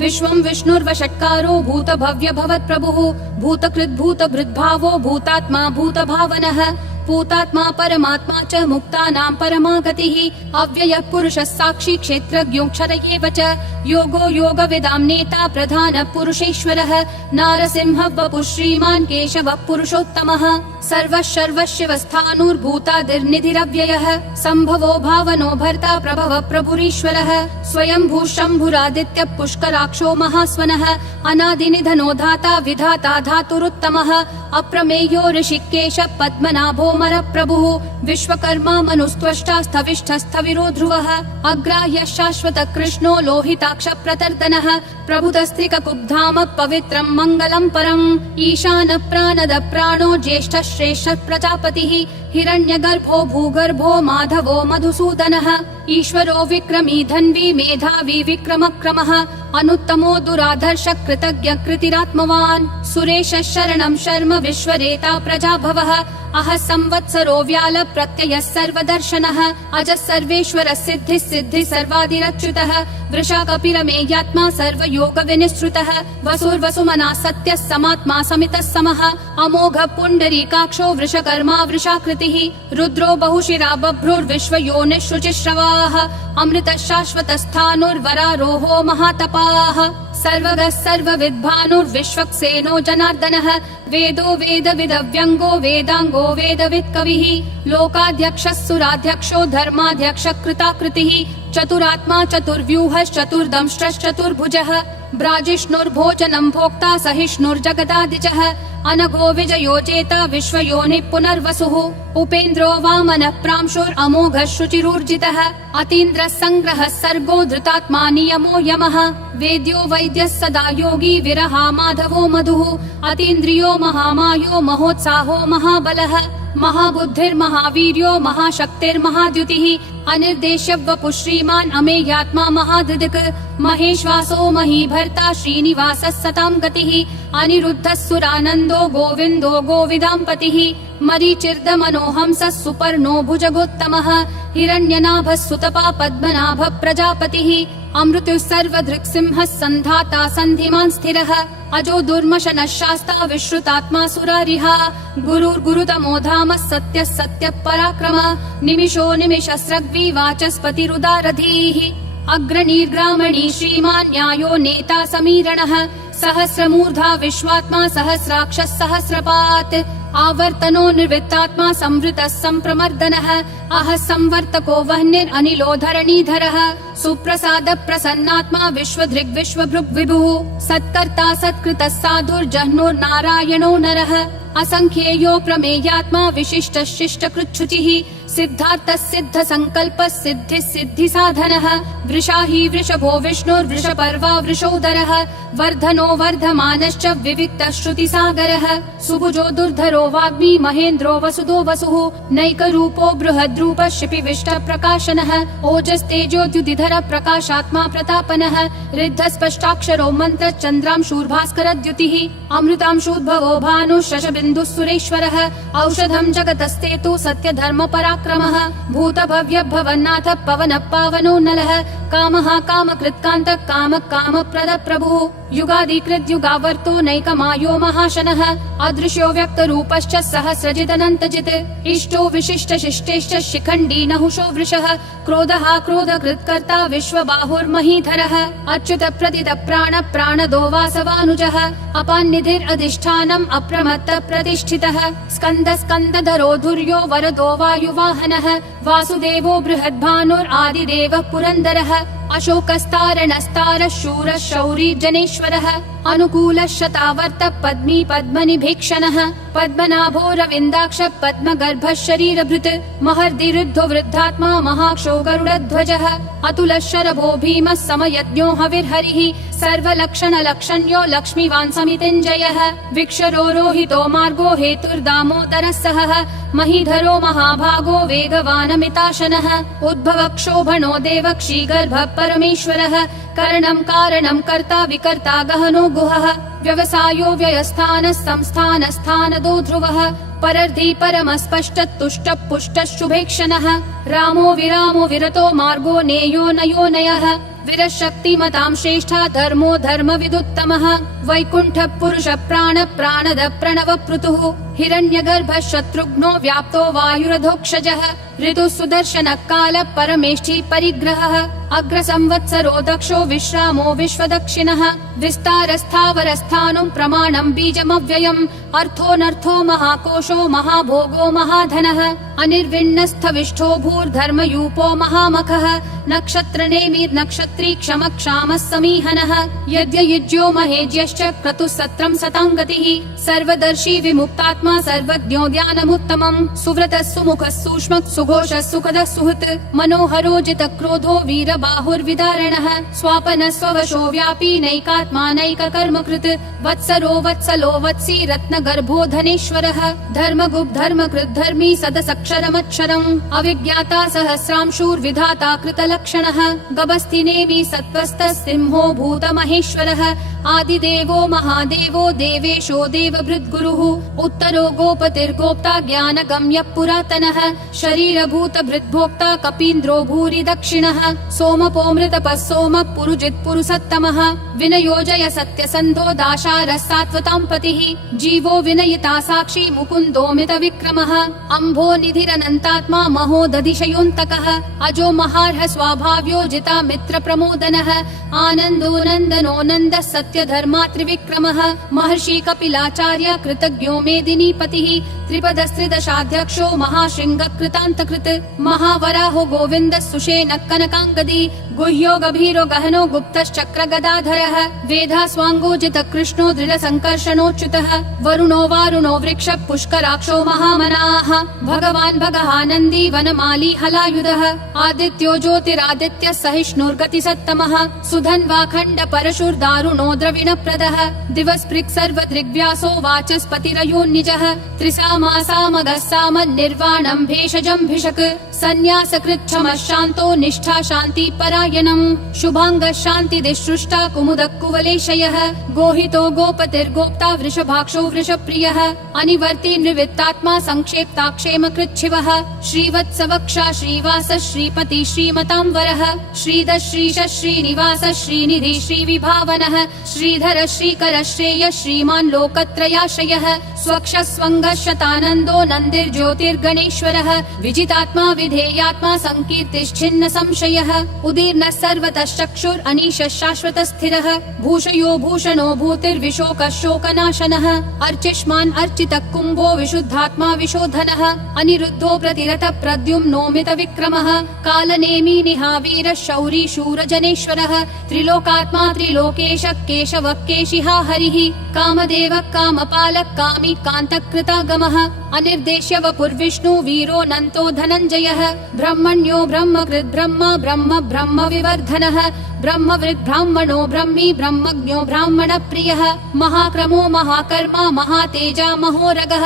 विश्वं विष्णुर्वषट्कारो भूतभव्य भवत्प्रभुः भूतकृद्भूतभृद्भावो भूतात्मा भूतभावनः भूतात्मा परमात्मा च मुक्तानां परमा गतिः अव्ययः पुरुषः साक्षी क्षेत्रज्ञोऽक्षर एव च योगो योगविदां नेता प्रधानः पुरुषेश्वरः नारसिंहः वपुः श्रीमान् केशवः पुरुषोत्तमः सर्वः सर्वशिवस्थाणुर्भूतादिर्निधिरव्ययः सम्भवो भावनो भर्ता प्रभवः प्रभुरीश्वरः स्वयंभू शम्भुरादित्यः पुष्कराक्षो महास्वनः अनादिनिधनो धाता विधाता धातुरुत्तमः अप्रमेयो ऋषिकेशः पद्मनाभो प्रभुः विश्वकर्मा मनुस्त्वष्टा स्थविष्ठस्थविरो ध्रुवः अग्राह्यः शाश्वत कृष्णो लोहिताक्ष प्रतर्दनः प्रभुतस्त्रिककुब्धाम पवित्रं मङ्गलं परम् ईशान प्राणद प्राणो ज्येष्ठः श्रेष्ठः प्रजापतिः हिरण्यगर्भो भूगर्भो माधवो मधुसूदनः ईश्वरो विक्रमी धन्वी मेधावी विक्रमक्रमः अनुत्तमो दुराधर्ष कृतज्ञ कृतिरात्मवान् सुरेशः शरणं शर्म विश्वरेता प्रजाभवः अह संवत्सरो व्याल प्रत्ययः सर्वदर्शनः अजः सर्वेश्वरः सिद्धिः सिद्धिः सर्वादिरच्युतः वृषा कपिरमेयात्मा सर्वयोग विनिश्रुतः वसुर्वसुमना सत्यः समात्मा समितः समः अमोघ पुण्डरीकाक्षो वृषकर्मा वृषाकृतिः रुद्रो बहुशिरा बभ्रुर्विश्वयोनिः शुचिश्रवाः अमृतः शाश्वतस्थाणुर्वरारोहो महातपाः सर्वगः सर्वविद्भानुर्विश्वक्सेनो जनार्दनः वेदो वेदविदव्यङ्गो वेदाङ्गो वेदवित् कविः लोकाध्यक्षः सुराध्यक्षो धर्माध्यक्षः कृताकृतिः चतुरात्मा चतुर्व्यूहश्चतुर्दंष्ट्रश्चतुर्भुजः ब्राजिष्णुर्भोजनं भोक्ता सहिष्णुर्जगदादिजः अनघो विजयो जेता विश्वयोनिः पुनर्वसुः उपेन्द्रो वामनः प्रांशुरमोघः शुचिरूर्जितः अतीन्द्रः सङ्ग्रहः सर्गो धृतात्मा नियमो यमः वेद्यो वैद्यः सदा योगी विरहा माधवो मधुः अतीन्द्रियो महामायो महोत्साहो महाबलः महाबुद्धिर्महावीर्यो महाशक्तिर्महाद्युतिः अनिर्देश्य वपुः श्रीमान् अमेयात्मा महाधृदिक् महेश्वासो महीभर्ता श्रीनिवासः सतां गतिः अनिरुद्धः सुरानन्दो गोविन्दो गोविदाम्पतिः मरीचिर्दमनोहंसः सुपर्णो भुजगोत्तमः हिरण्यनाभः सुतपा पद्मनाभः प्रजापतिः अमृतुः सर्वधृक्सिंहः सन्धाता सन्धिमान् स्थिरः अजो दुर्मशनः शास्ता विश्रुतात्मा सुरारिः गुरुर्गुरुतमो धामः सत्यः सत्यः पराक्रमः निमिषो निमिषस्रग्वी वाचस्पतिरुदारधीः अग्रणीर्ग्रामणी श्रीमान् न्यायो नेता समीरणः सहस्रमूर्धा विश्वात्मा सहस्राक्षः सहस्रपात् आवर्तनो निर्वृत्तात्मा संवृतः सम्प्रमर्दनः अह संवर्तको वह्निरनिलो धरणीधरः सुप्रसाद प्रसन्नात्मा विश्वधृग् विश्वभृग् विभुः सत्कर्ता सत्कृतः साधुर्जह्नुर्नारायणो नरः असंख्येयो प्रमेयात्मा विशिष्ट शिष्ट कृच्छुचिः सिद्धार्थः सिद्ध संकल्पः सिद्धिः सिद्धि साधनः वृषाही वृषभो विष्णुर्वृषपर्वा वृषोदरः वर्धनो वर्धमानश्च विविक्तः श्रुतिसागरः सुभुजो दुर्धरो वाग्मी महेन्द्रो वसुदो वसुः नैकरूपो बृहद्रूपः शिपिविष्ट प्रकाशनः ओजस्तेजोद्युतिधर प्रकाशात्मा प्रतापनः रिद्धः स्पष्टाक्षरो मन्त्र चन्द्रांशूर्भास्करद्युतिः अमृतांशूद्भवो भानुः शशबिन्दुः सुरेश्वरः औषधं जगतस्तेतु सत्यधर्म पराक्रमः भूतभव्य भवन्नाथ पवनः पावनो नलः कामः कामकृत्कान्तः कामः कामप्रद प्रभुः युगादिकृत् युगावर्तो नैकमायो महाशनः अदृश्यो व्यक्तरूपश्च सहस्रजिदनन्तजित् इष्टो विशिष्ट शिष्टेश्च शिखण्डी नहुषो वृषः क्रोधः क्रोधकृत्कर्ता विश्वबाहुर्महीधरः अच्युत प्रदित प्राण प्राणदो वासवानुजः अपान्निधिरधिष्ठानम् अप्रमत्त प्रतिष्ठितः स्कन्द स्कन्दधरो धुर्यो वरदो वायुवाहनः वासुदेवो बृहद्भानुरादिदेवः पुरन्दरः अशोकस्तारणस्तारः शूरः शौरी जनेश्वरः अनुकूलः शतावर्त पद्मी पद्मनिभीक्षणः पद्मनाभो रविन्दाक्ष पद्मगर्भः शरीरभृत् महर्दिरुद्धो वृद्धात्मा महाक्षो गरुडध्वजः अतुलः शरभो भीमः समयज्ञो हविर्हरिः सर्वलक्षणलक्षण्यो लक्ष्मीवान् समितिञ्जयः विक्षरो रोहितो मार्गो हेतुर्दामोदरः सहः महीधरो महाभागो वेगवानमिताशनः उद्भवक्षोभणो देवक्षीगर्भ परमेश्वरः करणं कारणं कर्ता विकर्ता गहनो गुहः व्यवसायो व्ययस्थानः संस्थानस्थानदो ध्रुवः परर्धि परमस्पष्टः तुष्टः पुष्टः शुभेक्षणः रामो विरामो विरतो मार्गो नेयो नयो नयः विरशक्तिमतां श्रेष्ठा धर्मो धर्मविदुत्तमः वैकुण्ठः पुरुष प्राण प्राणद प्रणव पृथुः हिरण्यगर्भः शत्रुघ्नो व्याप्तो वायुरधोक्षजः ऋतुः सुदर्शनः कालः परमेष्ठी परिग्रहः अग्रसंवत्सरो दक्षो विश्रामो विश्वदक्षिणः विस्तारस्थावरस्थानं प्रमाणं बीजमव्ययम् अर्थोऽनर्थो महाकोशो महाभोगो महाधनः अनिर्विण्णस्थविष्ठो भूर्धर्मयूपो महामखः नक्षत्रनेमिर्नक्षत्री क्षमक्षामः समीहनः यद्ययुज्यो महेज्यश्च क्रतुः सत्रं सताङ्गतिः सर्वदर्शी विमुक्तात्मा सर्वज्ञो ज्ञानमुत्तमम् सुव्रतः सुमुखः सूक्ष्मः सुघोषः सुखदः सुहृत् मनोहरो जितक्रोधो वीरबाहुर्विदारणः स्वापनः स्ववशो व्यापी नैकात्मा नैककर्मकृत् वत्सरो वत्सलो वत्सी रत्नगर्भो धनेश्वरः धर्मगुप् धर्मकृत् धर्मी सदसक्षरमक्षरम् अविज्ञाता सहस्रांशूर्विधाता कृतलक्षणः गभस्तिनेमि सत्त्वस्तः सिंहो भूतमहेश्वरः आदिदेवो महादेवो देवेशो देवभृद्गुरुः उत्तरो गोपतिर्गोप्ता ज्ञानगम्यः पुरातनः शरीरभूतभृद्भोक्ता कपीन्द्रो भूरि दक्षिणः सोमपोऽमृतपः सोमः पुरुजित् पुरुषोत्तमः विनयोजय सत्यसन्धो दाशारः सात्वतां पतिः जीवो विनयिता साक्षी मुकुन्दोऽमित विक्रमः अम्भो निधिरनन्तात्मा महोदधिशयोऽन्तकः अजो महार्ह स्वाभाव्यो जिता मित्र प्रमोदनः आनन्दो नन्दनो नन्दः सत्यधर्मा त्रिविक्रमः महर्षि कपिलाचार्य कृतज्ञो मेदिनीपतिः त्रिपदस्त्रिदशाध्यक्षो महाशृङ्ग कृतान्तकृत् महावराहो गोविन्दः सुषेणः कनकाङ्गदी गुह्यो गभीरो गहनो गुप्तश्चक्र गदाधरः वेधास्वाङ्गोजित कृष्णो दृढसङ्कर्षणोच्युतः वरुणो वारुणो वृक्ष पुष्कराक्षो महामनाः भगवान् भगहानन्दी वनमाली हलायुधः आदित्यो ज्योतिरादित्यः सहिष्णुर्गतिसत्तमः सुधन्वाखण्ड परशुर्दारुणो द्रविणप्रदः दिवस्पृक् सर्वदृग्व्यासो वाचस्पतिरयोन्निजः त्रिसामासामगः सामन्निर्वाणं भेषजं भिषक् सन्न्यासकृच्छमः शान्तो निष्ठा शान्ति परायणम् शुभाङ्गः शान्तिदिसृष्टा कुमुदः कुवलेशयः गोहितो गोपतिर्गोप्ता वृषभाक्षो वृषप्रियः अनिवर्ति निवृत्तात्मा संक्षेप्ता क्षेमकृच्छिवः श्रीवत्सवक्षा श्रीवास श्रीपति श्रीमतां वरः श्रीधः श्रीश श्रीनिवास श्रीनिधि श्रीविभावनः श्रीधर श्रीकर श्रेय श्रीमान् लोकत्रयाश्रयः स्वक्ष स्वङ्गः शतानन्दो नन्दिर्ज्योतिर्गणेश्वरः विजितात्मा विधेयात्मा संकीर्तिश्छिन्न संशयः उदीर्णः सर्वतः चक्षुर् अनीशः शाश्वतः स्थिरः भूषयो भूषणो भूतिर्विशोकः शोकनाशनः अर्चिष्मान् अर्चितः कुम्भो विशुद्धात्मा विशोधनः अनिरुद्धो प्रतिरतः प्रद्युम्नोमित विक्रमः कालनेमी निहावीरः शौरी शूरजनेश्वरः त्रिलोकात्मा त्रिलोकेशः केशवः केशिहा हरिः कामदेवः कामपालः कामी कान्तकृतागमः अनिर्देश्य वपुर्विष्णु वीरो नन्तो धनञ्जयः ब्रह्मण्यो ब्रह्मकृत् ब्रह्म ब्रह्म ब्रह्म विवर्धनः ब्रह्मवृद् ब्राह्मणो ब्रह्मी ब्रह्मज्ञो ब्राह्मण प्रियः महाक्रमो महाकर्मा महातेजा महोरगः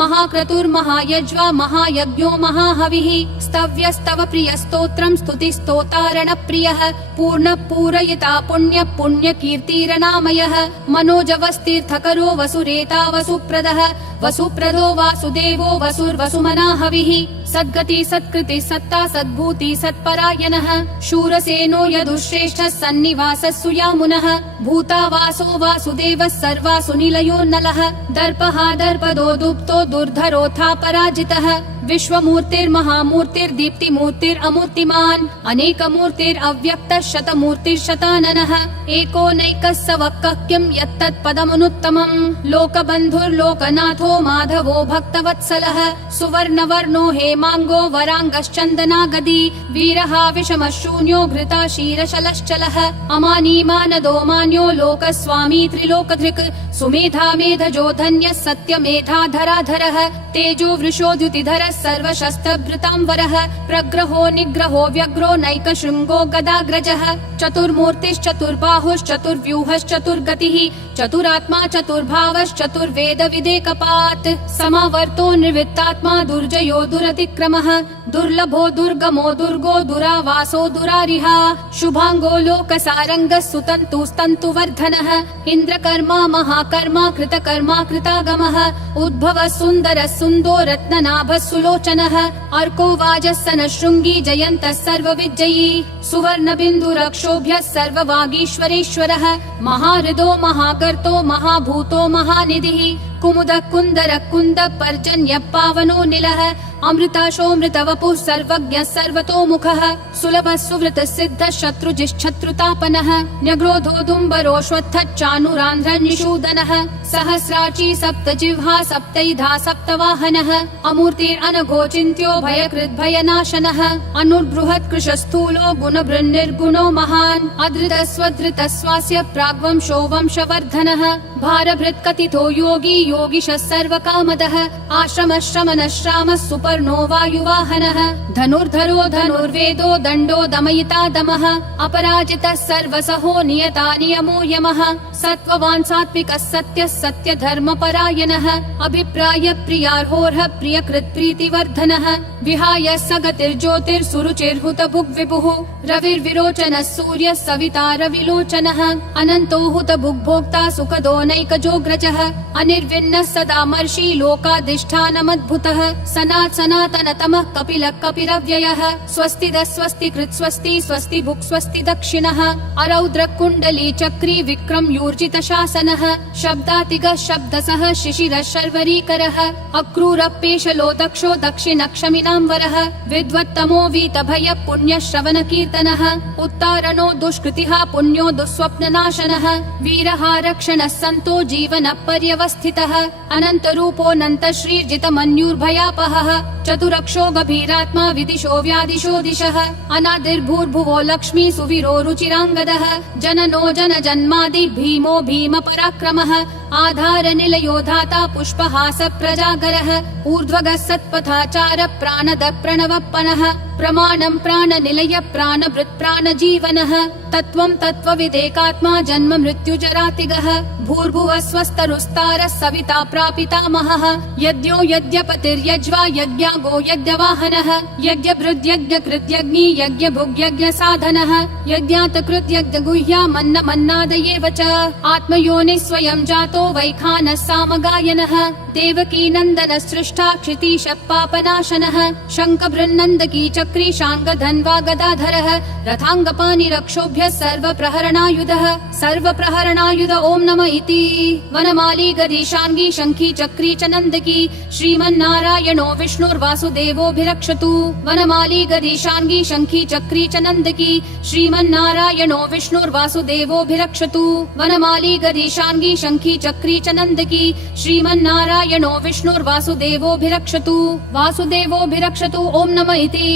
महाक्रतुर्महायज्वा महायज्ञो महाहविः स्तव्यस्तव प्रियस्तोत्रं स्तुतिस्तोतारण प्रियः पूर्ण पूरयिता पुण्य पुण्यकीर्तिरनामयः मनोजवस्तीर्थकरो वसुरेता वसुप्रदः वसुप्रदो वासुदेवो वसुर्वसुमनाहविः सद्गति सत्कृति सत्ता सद्भूति सत्परायणः शूरसेनो यदुश्रेष्ठः सन्निवासः सुयामुनः भूतावासो वासुदेवः सर्वासु निलयो नलः दर्पहा दर्पदो दुप्तो दुर्धरोऽथा पराजितः विश्वमूर्तिर्महामूर्तिर्दीप्तिमूर्तिरमूर्तिमान् अनेकमूर्तिरव्यक्तः शतमूर्तिर्शताननः एकोनैकः स वक्कः किं यत्तत्पदमनुत्तमम् लोकबन्धुर्लोकनाथो माधवो भक्तवत्सलः सुवर्णवर्णो हेमाङ्गो वराङ्गश्चन्दनागदी वीरः विषमः शून्यो घृता शीरशलश्चलः अमानीमानदो मान्यो लोकस्वामी त्रिलोकधृक् सुमेधा मेधजो धन्यः सत्यमेधाधराधरः तेजो वृषोद्युतिधरः सर्वशस्त्रभृतांवरः प्रग्रहो निग्रहो व्यग्रो नैकशृङ्गो गदाग्रजः चतुर्मूर्तिश्चतुर्बाहुश्चतुर्व्यूहश्चतुर्गतिः चतुरात्मा चतुर्भावश्चतुर्वेद विदेकपात् समावर्तो निवृत्तात्मा दुर्जयो दुरतिक्रमः दुर्लभो दुर्गमो दुर्गो दुरावासो दुरारिहा शुभांगो लोकसारंगः सुतन्तुस्तन्तुवर्धनः इन्द्रकर्मा महाकर्मा कृतकर्मा कृतागमः उद्भवः सुन्दरः सुन्दो रत्ननाभः सुलोचनः अर्को वाजस्सनः शृङ्गी जयन्तः सर्वविजयी सुवर्णबिन्दुरक्षोभ्यः सर्ववागीश्वरेश्वरः महाहृदो महागर्तो महाभूतो महानिधिः कुमुदः कुन्दरः कुन्दः पर्जन्यः पावनो निलः अमृताशोऽमृतवपुः सर्वज्ञः सर्वतोमुखः सुलभः सुवृतः सिद्धः शत्रुजिश्शत्रुतापनः न्यग्रोधोदुम्बरोऽश्वत्थः चानुरान्ध्रः निषूदनः सहस्राची सप्तजिह्वा सप्तैधा सप्तवाहनः अमूर्तिरनघोचिन्त्यो भयकृद्भयनाशनः अनुर्बृहत् कृशस्थूलो गुणभृन्निर्गुणो महान् अधृतस्वधृतः स्वास्य प्राग्वंशो वंशवर्धनः भारभृत्कथितो योगी योगिशः सर्वकामदः आश्रमः श्रमणः श्रामः सुपर्णो वायुवाहनः धनुर्धरो धनुर्वेदो दण्डो दमयिता दमः अपराजितः सर्वसहो नियता नियमो यमः सत्त्ववान् सात्विकः सत्यः सत्यधर्मपरायणः अभिप्राय प्रियार्होर्ह प्रियकृत् प्रीतिवर्धनः विहाय सगतिर्ज्योतिर्सुरुचिर्हुतभुग् विभुः रविर्विरोचनः सूर्यः सविता रविलोचनः अनन्तो हुतभुग्भोक्ता सुखदो नैकजोग्रजः अनिर्विण्णः सदामर्षि लोकाधिष्ठानमद्भुतः सनातनतमः कपिलः कपिरव्ययः स्वस्तिदः स्वस्तिकृत् स्वस्ति स्वस्ति भुक् स्वस्ति दक्षिणः अरौद्र कुण्डली चक्री विक्रम यूर्जित शासनः शब्दातिगः शब्दसः शिशिरः शर्वरीकरः अक्रूरपेशलो दक्षो दक्षिणक्षमिनाम्बरः विद्वत्तमो वीतभय पुण्यः श्रवण कीर्तनः उत्तारणो दुष्कृतिः पुण्यो दुःस्वप्ननाशनः वीरः रक्षणः सन्तो जीवन पर्यवस्थितः अनन्तरूपोऽनन्त श्रीर्जितमन्युर्भयापहः चतुरक्षो गभीरात्मा विदिशो व्यादिशो दिशः अनादिर्भूर्भुवो लक्ष्मी सुवीरो रुचिराङ्गदः जननो जनजन्मादि भीमो भीम पराक्रमः आधार निलयो धाता पुष्पहास प्रजागरः ऊर्ध्वगः सत्पथाचार प्राणद प्रणवप्पनः प्रमाणं प्राणनिलय प्राणभृत् प्राणजीवनः तत्त्वं तत्त्वविदेकात्मा जन्म मृत्युजरातिगः भूर्भुवः स्वस्तरुस्तारः सविता प्रापितामहः यज्ञो यज्ञपतिर्यज्वा यज्ञागो यज्ञवाहनः यज्ञभृद्यज्ञकृत्यग्नि यज्ञभुग्यज्ञसाधनः यज्ञातकृत्यज्ञगुह्यामन्नमन्नादयेव च आत्मयोनिः स्वयं जातो वैखानः सामगायनः देवकी नन्दनः सृष्टा क्षितीशः पापनाशनः शङ्खभृन्नन्दकी चक्री शाङ्गधन्वा गदाधरः रथाङ्गपाणिरक्षोभ्यः सर्वप्रहरणायुधः सर्वप्रहरणायुध ॐ नमः इति वनमाली गदीशाङ्गी शङ्खी चक्री च नन्दकी श्रीमन्नारायणो विष्णुर्वासुदेवोऽभिरक्षतु वनमाली गदीशाङ्गी शङ्खी चक्री च नन्दकी श्रीमन्नारायणो विष्णुर्वासुदेवोऽभिरक्षतु वनमाली गदीशाङ्गी शङ्खी चक्री च नन्दकी श्रीमन्नारायणो विष्णुर्वासुदेवोऽभिरक्षतु वासुदेवोऽभिरक्षतु ॐ नमः इति।